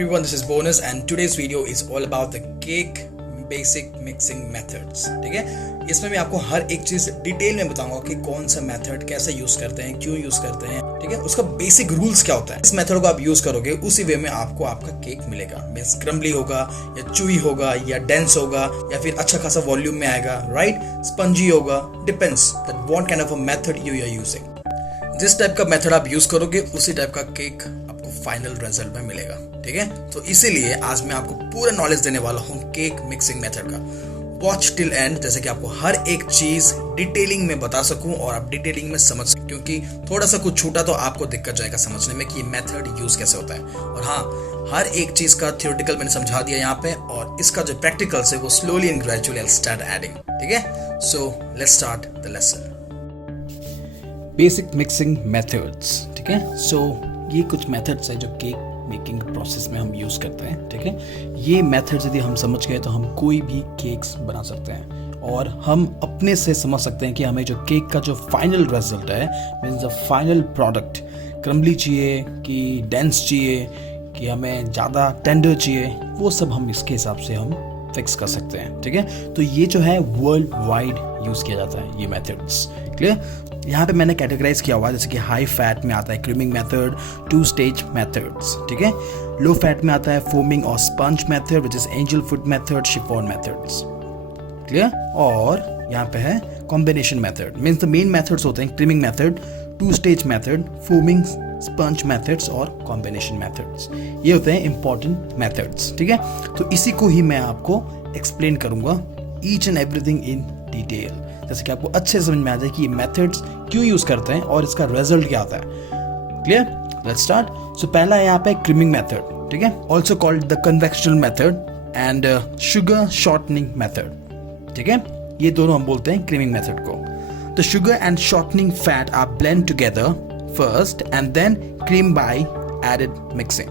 everyone, this is Bonus and today's video is all about the cake basic mixing methods. ठीक है, इसमें मैं आपको हर एक चीज डिटेल में बताऊंगा कि कौन सा मेथड कैसे यूज करते हैं, क्यों यूज करते हैं, ठीक है, उसका बेसिक रूल्स क्या होता है. इस मेथड को आप यूज करोगे उसी वे में आपको आपका केक मिलेगा. मींस क्रम्बली होगा या चूई होगा या डेंस होगा या फिर अच्छा खासा वॉल्यूम में आएगा, राइट, स्पंजी होगा. Depends that what kind of a method you are using. जिस टाइप का मेथड आप यूज करोगे उसी टाइप का केक आपको फाइनल रिजल्ट में मिलेगा. ठीक है, तो इसीलिए आज मैं आपको पूरा नॉलेज देने वाला हूँ केक मिक्सिंग मेथड का. वॉच टिल एंड, जैसे कि आपको हर एक चीज डिटेलिंग में बता सकूं और आप डिटेलिंग में समझ सकें, क्योंकि थोड़ा सा कुछ छूटा तो आपको दिक्कत जाएगा समझने में कि मेथड यूज कैसे होता है. और हाँ, हर एक चीज का थ्योरेटिकल मैंने समझा दिया यहाँ पे, और इसका जो प्रैक्टिकल है वो slowly and gradually I will start adding. ठीक है, so let's start the lesson. Basic mixing methods. ठीक है, सो ये कुछ मेथड्स है जो केक मेकिंग प्रोसेस में हम यूज़ करते हैं. ठीक है, ये मेथड्स यदि हम समझ गए तो हम कोई भी केक्स बना सकते हैं और हम अपने से समझ सकते हैं कि हमें जो केक का जो फाइनल रिजल्ट है, means the final product, crumbly चाहिए कि डेंस चाहिए कि हमें ज़्यादा टेंडर चाहिए, वो सब हम इसके हिसाब से हम फिक्स कर सकते हैं. ठीक है, तो ये जो है वर्ल्ड वाइड यूज़ किया जाता है ये मेथड्स. क्लियर, यहाँ पे मैंने कैटेगराइज किया हुआ है, जैसे कि हाई फैट में आता है क्रीमिंग मेथड, 2 स्टेज मेथड्स. ठीक है, लो फैट में आता है फोमिंग और sponge method which is angel food method, chiffon methods. Clear, और यहाँ पे है combination method. Means the main methods होते हैं creaming method, 2 stage method, foaming, sponge methods और कॉम्बिनेशन मेथड्स. ये होते हैं इंपॉर्टेंट मेथड्स. ठीक है, तो इसी को ही मैं आपको एक्सप्लेन करूंगा each and everything in detail, जैसे कि आपको अच्छे से समझ में आ जाए कि ये मेथड्स क्यों यूज करते हैं और इसका रिजल्ट क्या आता है. Clear, let's start. सो पहला है यहाँ पे क्रीमिंग मेथड. ठीक है, also called the conventional method and sugar shortening method. ठीक है, ये दोनों हम बोलते हैं क्रीमिंग मेथड को. The sugar and shortening fat are blend together first and then cream by added mixing.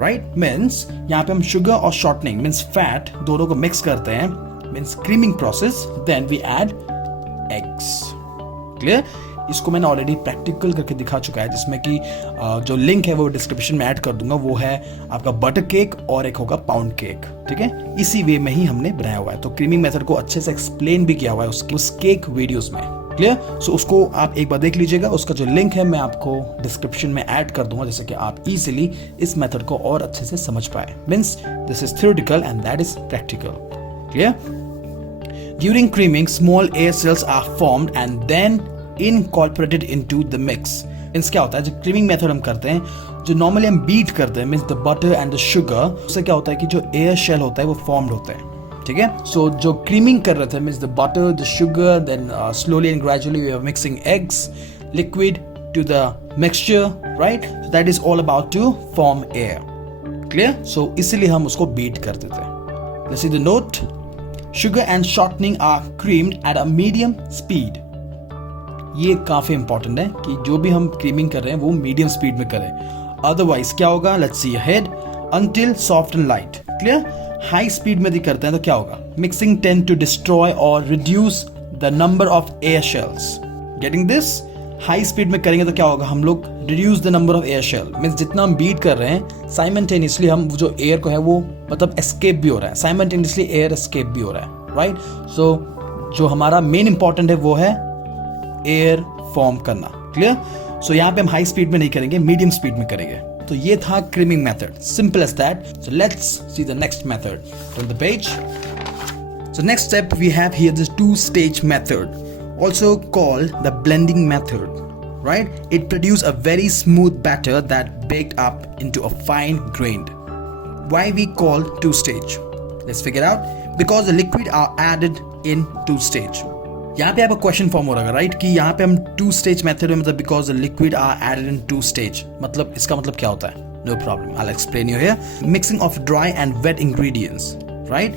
Right, means यहाँ पे हम शुगर और शॉर्टनिंग मीन्स फैट दोनों को मिक्स करते हैं, means creaming process, then we add eggs. Clear, इसको मैंने ऑलरेडी प्रैक्टिकल करके दिखा चुका है, जिसमें कि जो लिंक है वो डिस्क्रिप्शन में ऐड कर दूंगा. वो है आपका बटर केक और एक होगा पाउंड केक. ठीक है, इसी वे में ही हमने बनाया हुआ है. तो क्रीमिंग मेथड को अच्छे से एक्सप्लेन भी किया हुआ है उस केक वीडियोस में. क्लियर, सो उसको आप एक बार देख लीजिएगा. उसका जो लिंक है मैं आपको डिस्क्रिप्शन में ऐड कर दूंगा, जैसे कि आप इजीली इस मेथड को और अच्छे से समझ पाए. Means this is theoretical and that is practical. Clear? During creaming, small air cells are formed and then incorporated into the mix. Means क्या होता है, जब क्रीमिंग मेथड हम करते हैं, जो नॉर्मली हम बीट करते हैं, means the butter and the sugar, उससे क्या होता है कि जो एयर शेल होता है वो फॉर्म्ड होता है. ठीक है, सो जो क्रीमिंग कर रहे थे means the butter, the sugar, then slowly and gradually we are mixing eggs, liquid to the mixture, right. So that is all about to form air. Clear, so इसीलिए हम उसको बीट करते थे. Let's see the note. Sugar and shortening are creamed at a medium speed. ये काफी important है कि जो भी हम क्रीमिंग कर रहे हैं वो मीडियम स्पीड में करें, अदरवाइज क्या होगा, let's see ahead, until soft and light. Clear, high speed में यदि करते हैं तो क्या होगा, मिक्सिंग टेंड टू डिस्ट्रॉय और reduce the number of air shells. Getting this, high speed में करेंगे तो क्या होगा, हम लोग reduce the number of air shell. Means जितना हम बीट कर रहे हैं साइमल्टेनियसली हम जो एयर को है वो मतलब एस्केप भी हो रहा है, साइमल्टेनियसली एयर एस्केप भी हो रहा है, राइट. सो जो हमारा मेन इंपॉर्टेंट है वो है एयर फॉर्म करना. क्लियर, सो यहाँ पे हम हाई स्पीड में नहीं करेंगे, मीडियम स्पीड में करेंगे. तो ये था creaming method, simple as that. So let's see the next method from the page. So next step we have here this 2 stage method, also called the blending method. Right, it produces a very smooth batter that baked up into a fine grained. Why we call 2 stage? Let's figure out. Because the liquid are added in 2 stage. यहाँ पे आपका question form हो रहा है, right, कि यहाँ पे हम 2 स्टेज मेथड में मतलब because the liquid are added in 2 stage, मतलब इसका मतलब क्या होता है. No problem, I will explain you here. Mixing of dry and wet ingredients, right.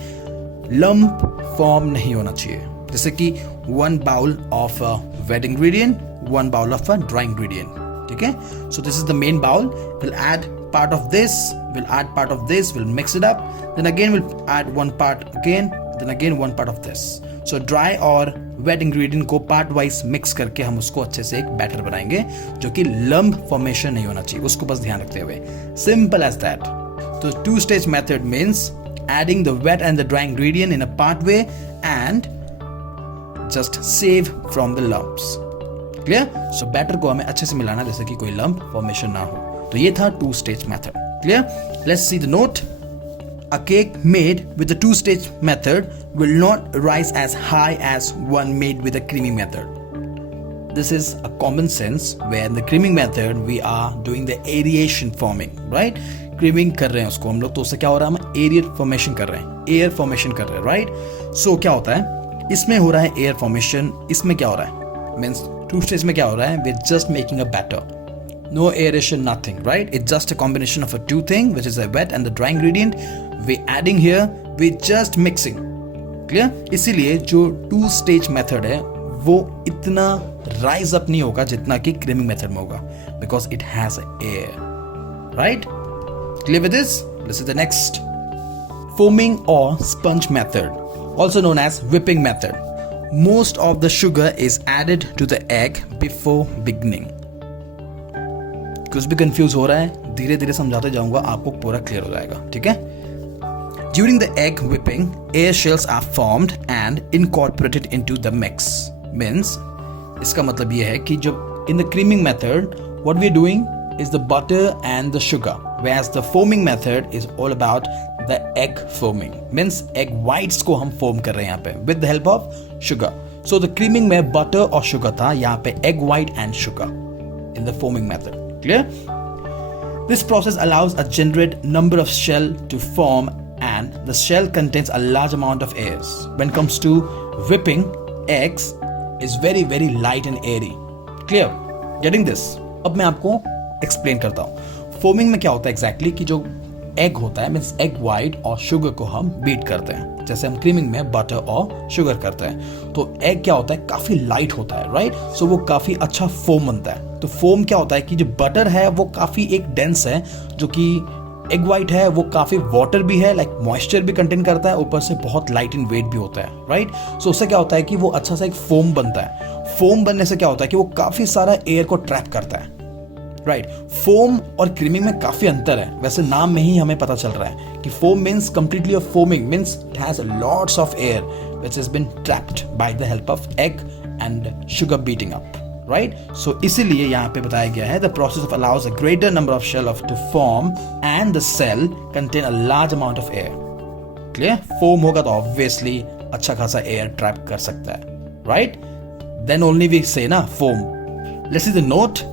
Lump form नहीं होना चाहिए, जैसे कि 1 bowl of wet ingredient, 1 bowl of dry ingredient. ठीक है, so this is the main bowl. Will add part of this, we'll add part of this, we'll mix it up, then again we'll add 1 part again, then again 1 part of this. So dry और wet ingredient को part wise mix करके हम उसको अच्छे से एक batter बनाएंगे जो कि lump formation नहीं होना चाहिए, उसको बस ध्यान रखते हुए. Simple as that. So two-stage method means adding the wet and the dry ingredient in a part way and just save from the lumps. Clear? So batter को हमें अच्छे से मिलाना जैसे कि कोई lump formation ना हो. तो ये था two-stage method. Clear? Let's see the note. A cake made with the two-stage method will not rise as high as one made with a creamy method. This is a common sense where in the creaming method we are doing the aeration forming, right? Creaming कर रहे हैं उसको हम लोग, तो उससे क्या हो रहा है, हम air formation कर रहे हैं, air formation कर रहे हैं, right? So क्या होता है, इसमें हो रहा है air formation, इसमें क्या हो रहा है, means two stage में क्या हो रहा है, we're just making a batter. No aeration, nothing, right? It's just a combination of a two thing, which is a wet and the dry ingredient. We're adding here, we're just mixing. Clear? इसीलिए जो two stage method है वो इतना rise up नहीं होगा जितना कि creaming method में होगा, because it has air, right? Clear with this? This is the next. Foaming or sponge method, also known as whipping method. Most of the sugar is added to the egg before beginning. कुछ भी confuse हो रहा है, धीरे धीरे समझाते जाऊंगा, आपको पूरा क्लियर हो जाएगा, ठीक है? During the egg whipping, air shells are formed and incorporated into the mix. Means, इसका मतलब ये है कि जब in the creaming method, what we are doing is the butter and the sugar, whereas the foaming method is all about the egg foaming. Means egg whites को हम foam कर रहे हैं यहाँ पे with the help of sugar. So the creaming में butter और sugar था, यहाँ पे egg white and sugar in the foaming method. Clear? This process allows a generate number of shell to form and the shell contains a large amount of air. When it comes to whipping, eggs is very very light and airy. Clear? Getting this? अब मैं आपको explain करता हूँ. Foaming में क्या होता है exactly कि जो egg होता है means egg white और sugar को हम beat करते हैं, जैसे हम creaming में butter और sugar करते हैं. तो egg क्या होता है, काफी light होता है, right? So वो काफी अच्छा foam बनता है. तो फोम क्या होता है कि जो बटर है वो काफी एक डेंस है, जो कि एग वाइट है वो काफी वाटर भी है, लाइक मॉइस्चर भी कंटेन करता है, ऊपर से बहुत लाइट इन वेट भी होता है, राइट? सो उससे क्या होता है कि वो अच्छा सा एक फोम बनता है. फोम बनने से क्या होता है कि वो काफी सारा एयर को ट्रैप करता है, राइट? फोम और क्रीमिंग में काफी अंतर है, वैसे नाम में ही हमें पता चल रहा है कि foam means completely of foaming means it has lots of air which has been trapped by the help of egg and sugar beating up, right? So इसीलिए यहाँ पे बताया गया है the process of allows a greater number of shell of to form and the cell contain a large amount of air. Clear? Foam होगा तो obviously अच्छा खासा air trap कर सकता है, right? Then only we say ना foam. Let's see the note.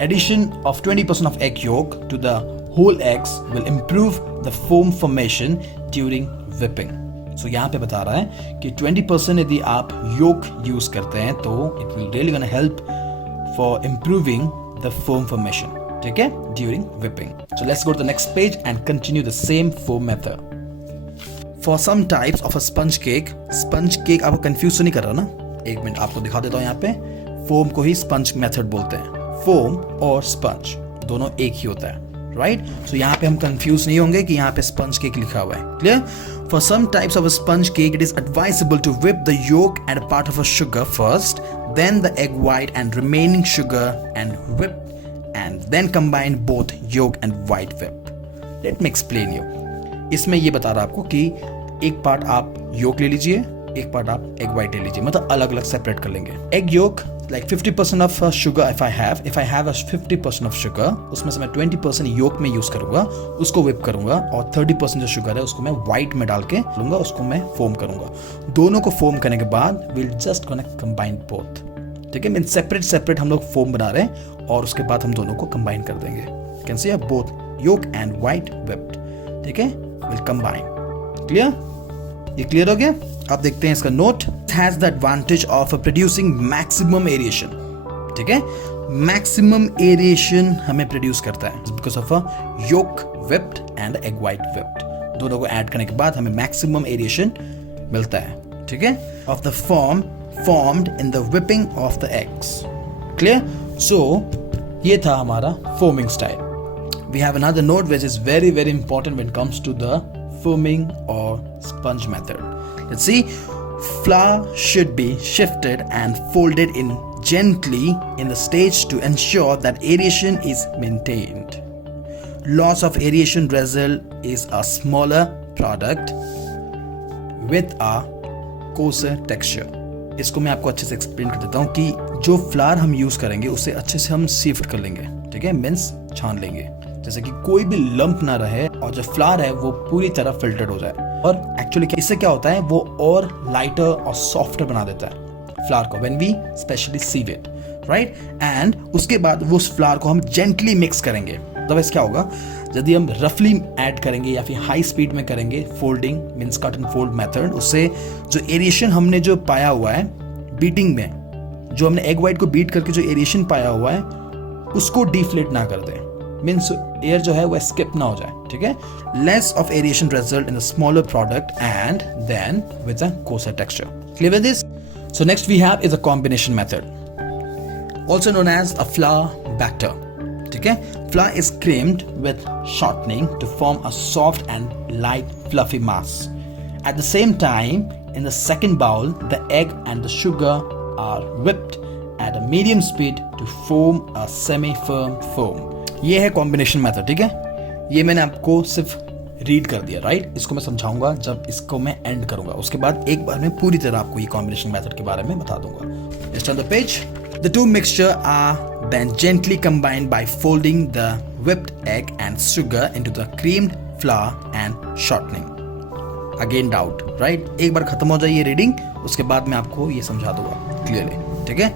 Addition of 20% of egg yolk to the whole eggs will improve the foam formation during whipping. So यहाँ पे बता रहा है कि 20% यदि आप yolk यूज करते हैं तो it will really gonna help for improving the foam formation, ठीक है, during whipping. So let's go to the next page and continue the same foam method. For some types of a sponge cake आपको confuse तो नहीं कर रहा ना? एक minute आपको दिखा देता हूँ. यहाँ पे फोम को ही स्पंज मेथड बोलते हैं. फोम और स्पंज दोनों एक ही होता है, राइट? सो यहाँ पे हम कंफ्यूज नहीं होंगे कि यहाँ पे स्पंज केक लिखा हुआ है. Clear? For some types of a sponge cake, it is advisable to whip the yolk and a part of a sugar first, then the egg white and remaining sugar and whip, and then combine both yolk and white whip. Let me explain you. इसमें ये बता रहा आपको कि एक part आप yolk ले लीजिए, एक पार्ट आप egg white ले लीजिए, मतलब अलग अलग सेपरेट कर लेंगे. Egg yolk like 50% of sugar if I have a 50% of sugar, उसमें से मैं 20% yolk में यूज करूंगा, उसको whip करूंगा, और 30% जो शुगर है उसको मैं white में डाल के लूंगा, उसको मैं फोम करूंगा. दोनों को फोम करने के बाद we'll just gonna combine both. ठीक है, मीन सेपरेट हम लोग फोम बना रहे हैं और उसके बाद हम दोनों को कंबाइन कर देंगे. Can see both yolk and white whipped. ठीक है, विल कंबाइन. क्लियर? ये क्लियर हो गया? आप देखते हैं इसका note. Has the advantage of producing maximum aeration. ठीक है, मैक्सिमम एरिएशन हमें प्रोड्यूस करता है because of a yolk whipped and egg white whipped. दोनों को ऐड करने के बाद हमें मैक्सिमम एरिएशन मिलता है. ठीक है, of the form formed in the whipping of the eggs. Clear? So ये था हमारा foaming style. We have another note which is very very important when it comes to the foaming or sponge method. Let's see. Flour should be shifted and folded in gently in the stage to ensure that aeration is maintained. loss of aeration result is a smaller product with a coarser texture. इसको मैं आपको अच्छे से explain कर देता हूँ कि जो फ्लावर हम यूज करेंगे उसे अच्छे से हम सिफ्ट कर लेंगे, ठीक है, मीन्स छान लेंगे, जैसे कि कोई भी लंप ना रहे और जो फ्लावर है वो पूरी तरह फिल्टर्ड हो जाए। और एक्चुअली इससे क्या होता है, वो और लाइटर और सॉफ्टर बना देता है फ्लावर को when we specially sieve it, right. And उसके बाद वो उस फ्लावर को हम जेंटली मिक्स करेंगे। अदरवाइज क्या होगा, यदि हम रफली ऐड करेंगे या फिर हाई स्पीड में करेंगे folding means cut and fold method, उससे जो एरिएशन हमने जो पाया हुआ है बीटिंग में, जो हमने एग वाइट को बीट करके जो एरिएशन पाया हुआ है उसको डिफ्लेट ना कर दें, मीन्स एयर जो है वो स्किप ना हो जाए, ठीक है। Less of aeration result in a smaller product and then with a coarser texture. Clear with this? So next we have is a combination method, also known as a flour batter. ठीक है, flour is creamed with shortening to form a soft and light fluffy mass. At the same time, in the second bowl, the egg and the sugar are whipped at a medium speed to form a semi-firm foam. ये है combination method, ठीक है। ये मैंने आपको सिर्फ read कर दिया, राइट। इसको मैं समझाऊंगा जब इसको मैं एंड करूंगा, उसके बाद एक बार में पूरी तरह आपको ये कॉम्बिनेशन मेथड के बारे में बता दूंगा। Just on the page. The two mixture are then gently combined by folding the whipped egg and sugar into the creamed flour and shortening. Again doubt, right? एक बार खत्म हो जाए ये रीडिंग, उसके बाद मैं आपको ये समझा दूंगा क्लियरली, ठीक है।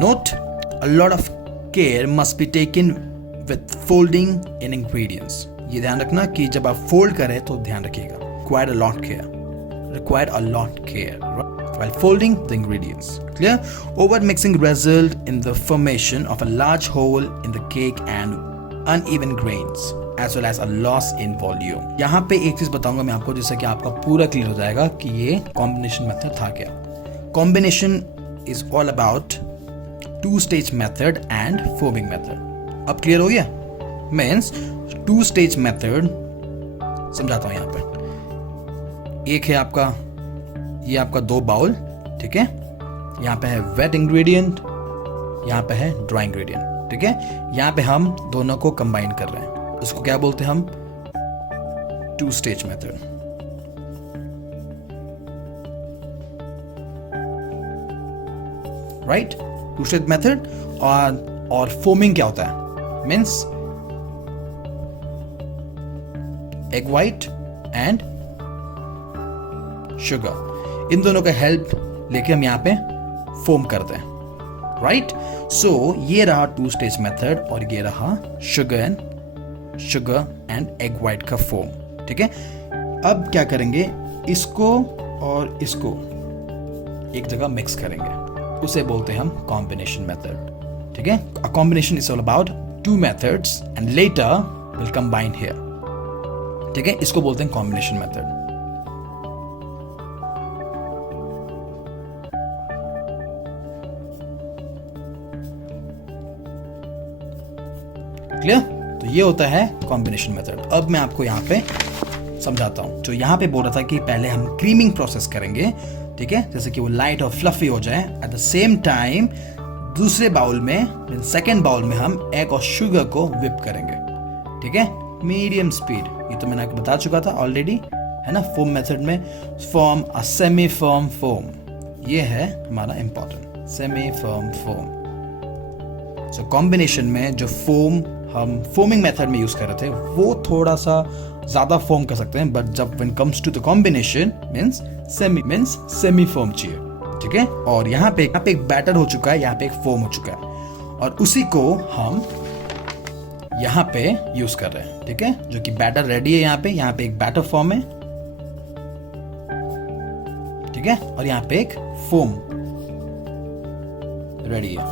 Note: a lot of care must be taken with folding in ingredients. ये ध्यान रखना कि जब आप फोल्ड करें तो ध्यान रखिएगा। Require a lot care. Require a lot care. Right? While folding the ingredients. Clear? Over mixing result in the formation of a large hole in the cake and uneven grains as well as a loss in volume. यहाँ पे एक चीज बताऊंगा मैं आपको जिससे कि आपका पूरा क्लियर हो जाएगा कि ये कॉम्बिनेशन मेथड था क्या। Combination is all about two stage method and foaming method. अब क्लियर हो गया? मीन्स टू स्टेज मेथड समझाता हूँ यहाँ पे। एक है आपका ये आपका दो बाउल, ठीक है, यहाँ पे है वेट इंग्रेडिएंट, यहाँ पे है ड्राई इंग्रेडिएंट, ठीक है। यहाँ पे हम दोनों को कंबाइन कर रहे हैं, उसको क्या बोलते हैं हम, two stage method, right. Two stage method. और फोमिंग क्या होता है, means egg white and sugar, इन दोनों का हेल्प लेके हम यहाँ पे फोम करते हैं, राइट। सो ये रहा टू स्टेज मेथड और ये रहा शुगर एंड एग वाइट का फोम, ठीक है। अब क्या करेंगे, इसको और इसको एक जगह मिक्स करेंगे, उसे बोलते हैं हम कॉम्बिनेशन मेथड, ठीक है। A combination is all about two methods and later will combine here, ठीक है। इसको बोलते हैं कॉम्बिनेशन मेथड। क्लियर? तो ये होता है कॉम्बिनेशन मेथड। अब मैं आपको यहाँ पे समझाता हूँ। जो यहाँ पे बोल रहा था कि पहले हम क्रीमिंग प्रोसेस करेंगे, ठीक है, जैसे कि वो लाइट और फ्लफी हो जाए। एट द सेम टाइम दूसरे बाउल में, सेकेंड बाउल में हम एग और शुगर को विप करेंगे, ठीक है, मीडियम स्पीड। ये तो मैंने आपको बता चुका था ऑलरेडी, है ना। फोम मेथड में form a semi firm foam, ये है हमारा important, semi firm foam. So combination में जो फोम हम फोमिंग मेथड में यूज कर रहे थे वो थोड़ा सा ज्यादा फोम कर सकते हैं, बट जब when comes to the combination means semi foam चाहिए, ठीक है। और यहाँ पे एक बैटर हो चुका है, यहाँ पे एक फोम हो चुका है, और उसी को हम यहाँ पे यूज कर रहे हैं, ठीक है। जो कि बैटर रेडी है, यहाँ पे एक बैटर फॉर्म है, ठीक है, और यहाँ पे एक फोम रेडी है।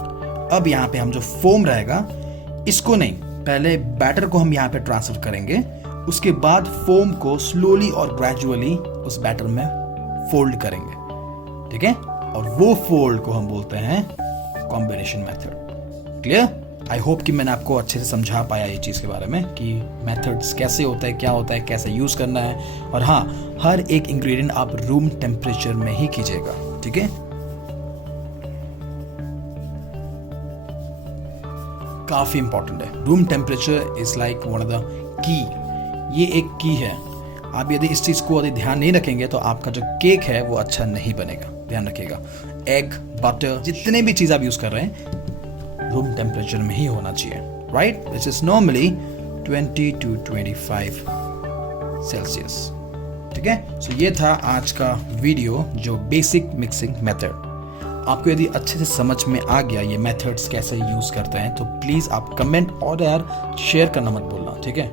अब यहाँ पे हम जो फोम रहेगा इसको नहीं, पहले बैटर को हम यहाँ पे ट्रांसफर करेंगे, उसके बाद फोम को स्लोली और ग्रेजुअली उस बैटर में फोल्ड करेंगे, ठीक है। और वो फोल्ड को हम बोलते हैं combination method. Clear? I hope कि मैंने आपको अच्छे से समझा पाया ये चीज़ के बारे में कि मेथड्स कैसे होता है, क्या होता है, कैसे यूज़ करना है। और हाँ, हर एक इंग्रेडिएंट आप रूम टेम्परेचर में ही कीजिएगा, ठीक है। काफ़ी इंपॉर्टेंट है। Room temperature is like one of the key, ये एक की है। आप यदि इस चीज़ को यदि ध्यान नहीं रखेंगे तो आपका जो केक है वो अच्छा नहीं बनेगा। ध्यान रखिएगा, एग, बटर, जितने भी चीज़ आप यूज़ कर रहे हैं रूम टेम्परेचर में ही होना चाहिए, right? This is normally 20 to 25 Celsius. ठीक है, सो ये था आज का वीडियो, जो बेसिक मिक्सिंग मेथड। आपको यदि अच्छे से समझ में आ गया ये मेथड्स कैसे यूज़ करते हैं, तो प्लीज़ आप कमेंट और यार शेयर करना मत भूलना, ठीक है?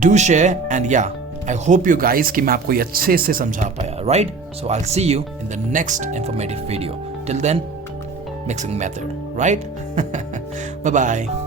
डू शेयर एंड या आई होप यू गाइस कि मैं आपको ये अच्छे से समझा पाया, right? So I will see you in the next informative video. Till then, mixing method, right? Bye bye.